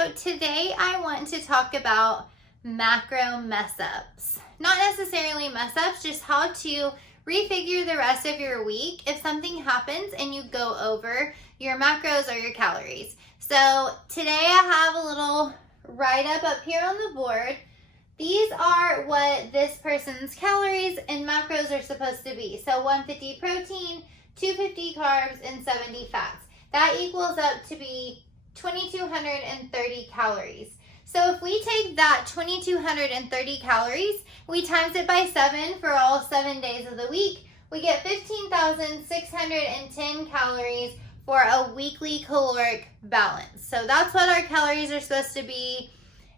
So today I want to talk about macro mess ups. Not necessarily mess ups, just how to refigure the rest of your week if something happens and you go over your macros or your calories. So today I have a little write-up up here on the board. These are what this person's calories and macros are supposed to be. So 150 protein, 250 carbs, and 70 fats. That equals up to be 2,230 calories. So if we take that 2,230 calories, we times it by 7 for all 7 days of the week, we get 15,610 calories for a weekly caloric balance. So that's what our calories are supposed to be.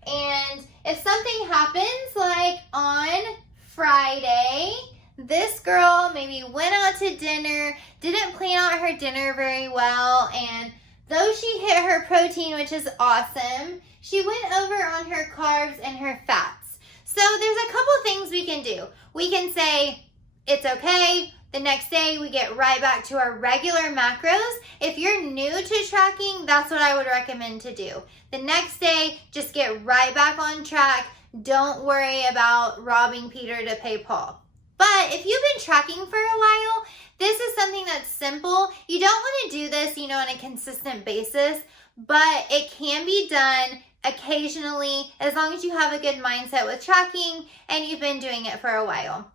And if something happens, like on Friday, this girl maybe went out to dinner, didn't plan out her dinner very well, and though she hit her protein, which is awesome, she went over on her carbs and her fats. So there's a couple things we can do. We can say, it's okay. The next day we get right back to our regular macros. If you're new to tracking, that's what I would recommend to do. The next day, just get right back on track. Don't worry about robbing Peter to pay Paul. But if you've been tracking for a while, this is something that's simple. You don't want to do this, on a consistent basis, but it can be done occasionally as long as you have a good mindset with tracking and you've been doing it for a while.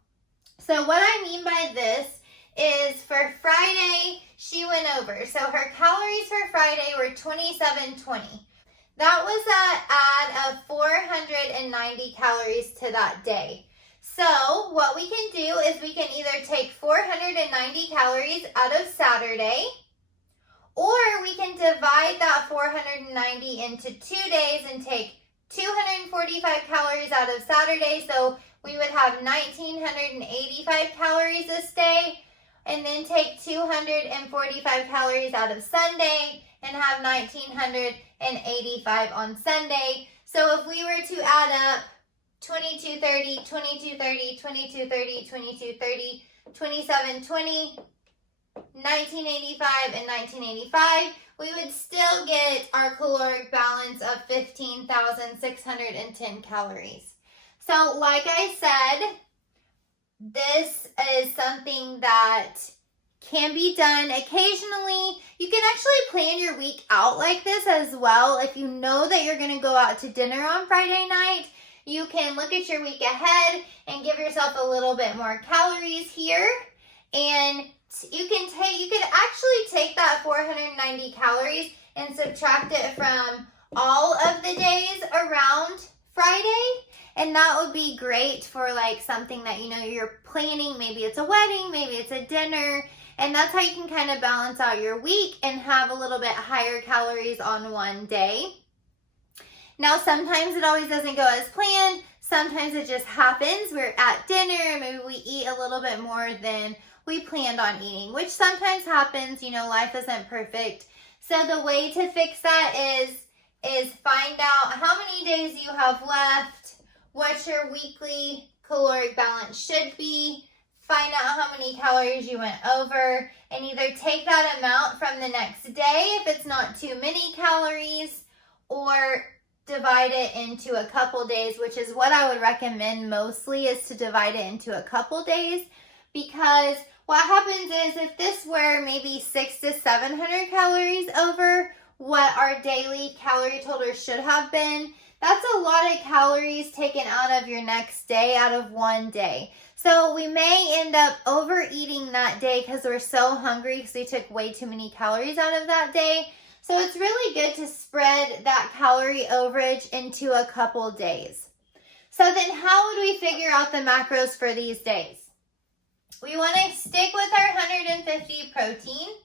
So what I mean by this is for Friday, she went over. So her calories for Friday were 2,720. That was an add of 490 calories to that day. So what we can do is we can either take 490 calories out of Saturday, or we can divide that 490 into 2 days and take 245 calories out of Saturday. So we would have 1,985 calories this day, and then take 245 calories out of Sunday and have 1,985 on Sunday. So if we were to add up 2230, 2230, 2230, 2230, 2720, 1985, and 1985, we would still get our caloric balance of 15,610 calories. So like I said, this is something that can be done occasionally. You can actually plan your week out like this as well. If you know that you're going to go out to dinner on Friday night, you can look at your week ahead and give yourself a little bit more calories here. And you can actually take that 490 calories and subtract it from all of the days around Friday. And that would be great for like something that, you're planning. Maybe it's a wedding, maybe it's a dinner. And that's how you can kind of balance out your week and have a little bit higher calories on one day. Now, sometimes it always doesn't go as planned. Sometimes it just happens. We're at dinner, maybe we eat a little bit more than we planned on eating, which sometimes happens. Life isn't perfect. So the way to fix that is find out how many days you have left, what your weekly caloric balance should be, find out how many calories you went over, and either take that amount from the next day if it's not too many calories, or divide it into a couple days, which is what I would recommend mostly, is to divide it into a couple days. Because what happens is if this were maybe 600 to 700 calories over what our daily calorie total should have been, that's a lot of calories taken out of your next day, out of one day. So we may end up overeating that day because we're so hungry because we took way too many calories out of that day. So it's really good to spread that calorie overage into a couple days. So then how would we figure out the macros for these days? We want to stick with our 150 protein.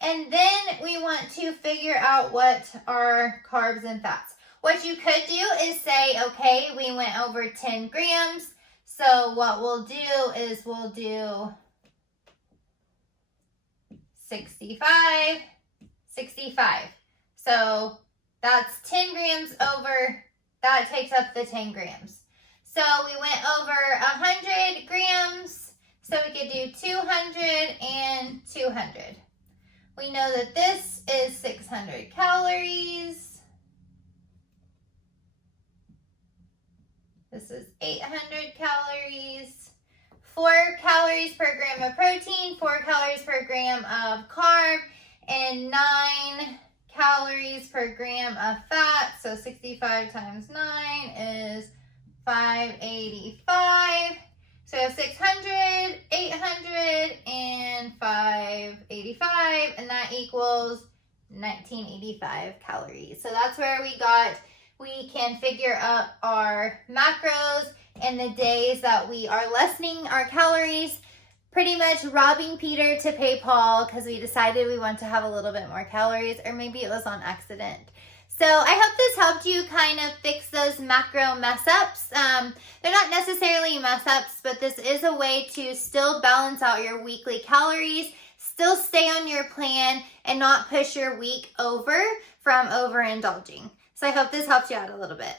And then we want to figure out what are carbs and fats. What you could do is say, okay, we went over 10 grams. So what we'll do is we'll do 65. So that's 10 grams over, that takes up the 10 grams. So we went over 100 grams, so we could do 200 and 200. We know that this is 600 calories. This is 800 calories. 4 calories per gram of protein, 4 calories per gram of carb, and 9 calories per gram of fat. So 65 times 9 is 585. So we have 600, 800, and 585, and that equals 1985 calories. So that's where we can figure out our macros and the days that we are lessening our calories, pretty much robbing Peter to pay Paul because we decided we want to have a little bit more calories, or maybe it was on accident. So I hope this helped you kind of fix those macro mess ups. They're not necessarily mess ups, but this is a way to still balance out your weekly calories, still stay on your plan, and not push your week over from overindulging. So I hope this helped you out a little bit.